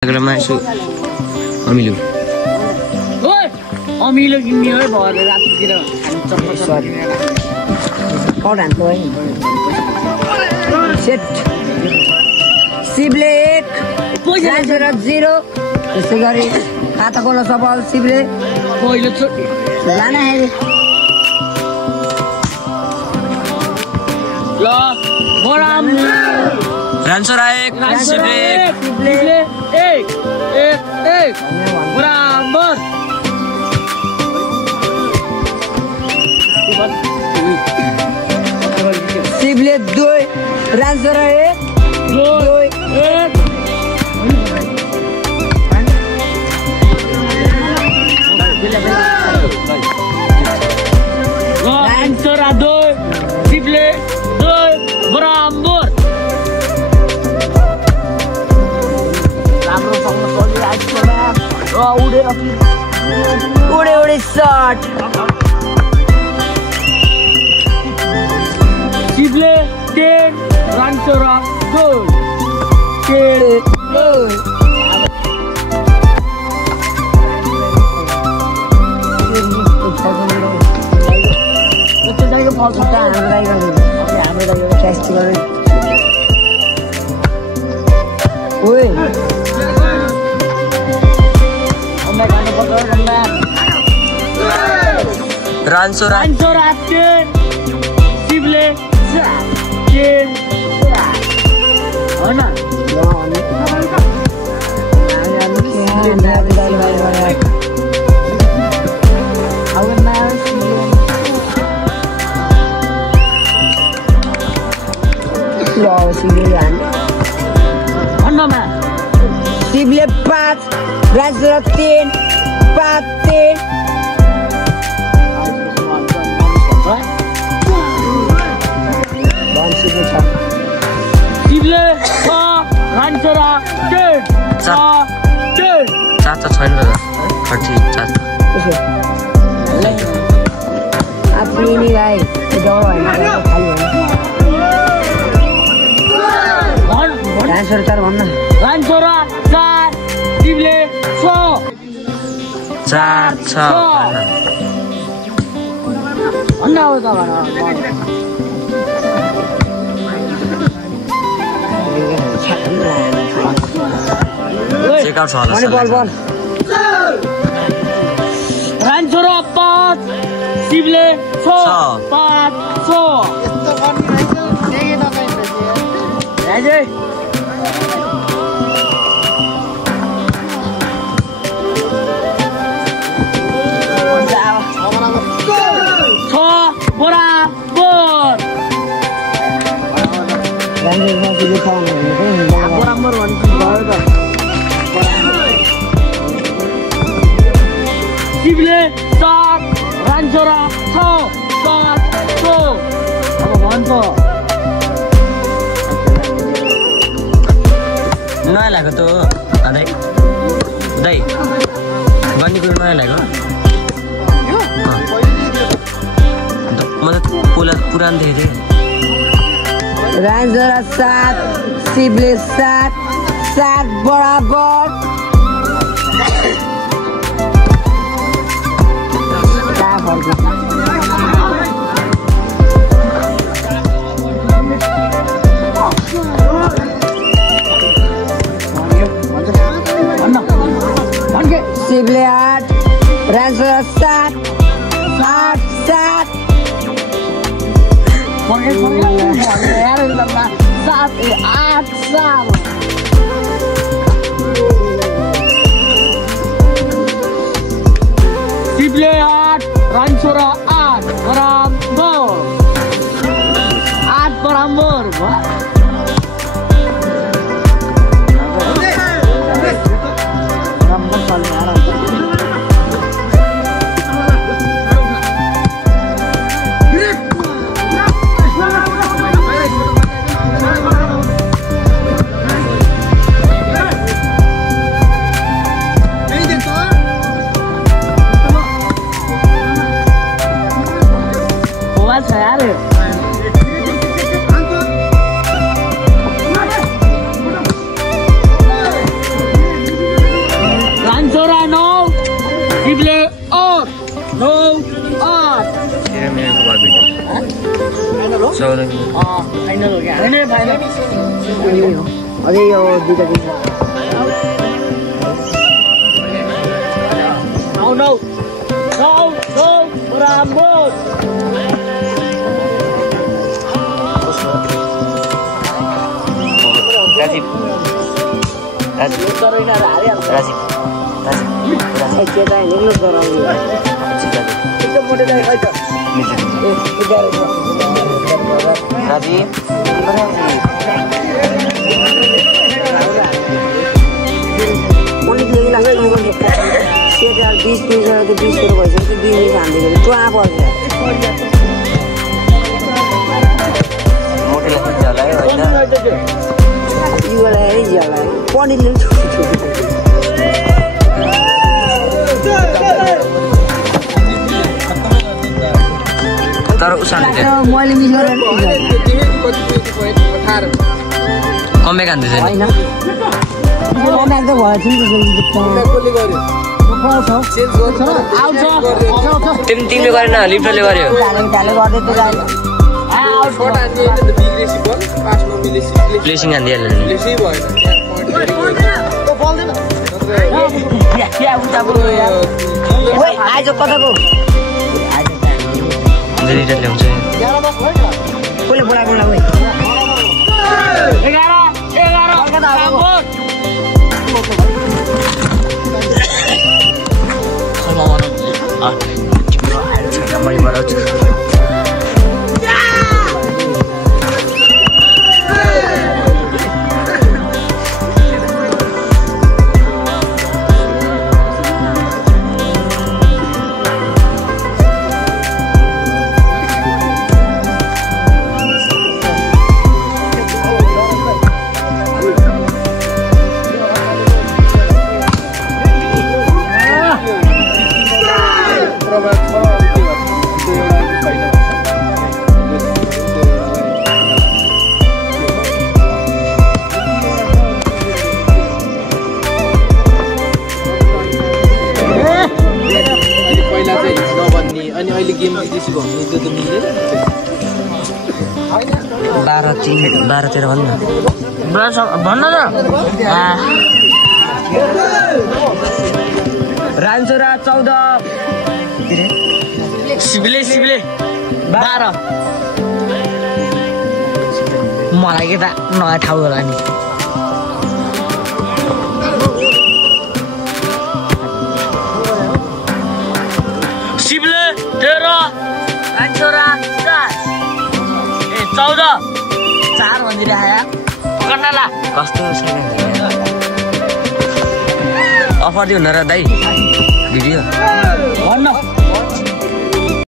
Agama isu Amilu. Oi, Amilu gini oi bawa ratus kilo. Kau dan tu ini. Set. Sible 1, Ranchora 0. इससे गरी खाता खोलो सबल Sibley. पहिलो छोटी. जाना है. ला, बोराम. Ranchora 1, Sible 1. बराबर सिबले 2 Ranchora 1 2 1 Ranchora 2 Sible 2 बराबर उड़े shot Sible 10 Ranchora 2 Ranchora 10 Sible 10 Mana? Sible 5 Ranchora 10 5 10 Sible 6 Ranchora 10 10 चाचा छैन र 30 चाचा अपनी भाई Ranchora 4 भन्नु Ranchora 4 Sible 6 4 6 अन्ना हो त भन चेक आउट छ होला बल Ranchora 5 Sible 6 5 6 Sible 7 Ranchora 6 5 6 अब भन्छ नयाँ लाग्यो त दाइ दाइ गर्ने कुरो नयाँ लाग्यो मलाई पुरानो देखेँ Ranchora 7 Sible 7 7 बराबर Sible 8 Ranchora 7 8 7 Sible 8 Ranchora 8 बराबर 8 बराबर सिबले 8 9 8 फाइनल हो गया हैन फाइनल अझै यो दुईटा दिन No. Rambut. Razif. kita ini lu dorong dia. Itu model dari aja. Razif. Boleh lagi lah ini. Sekitar 20 puluh ke 20 kilo aja itu di sana dulu. Itu apa aja? Model itu jalan ya. Jalan. Poni itu. Taruh usaha deh. Mulai misalnya. Kome kan deh. Mana ada wajib itu. तिमीले गरेन लिफ्टले गर्यो placing हान्दिहाल्यो आज कताको ल्याउँछ कसले बोलाएको होला 啊，这个没玩到这个。गेम जितेपछि भन्नु त्यो त मिल्दैन 12-13 भन्न भन्न त रामचोरा 14 सिबले 12 मलाई के त नयाँ ठाउँ होला नि सिबले 13 रामचोरा 14 4 भनिदिरहेको पकड्नला कस्तो छैन अफर दिउ न र दाइ भिडियो भन्न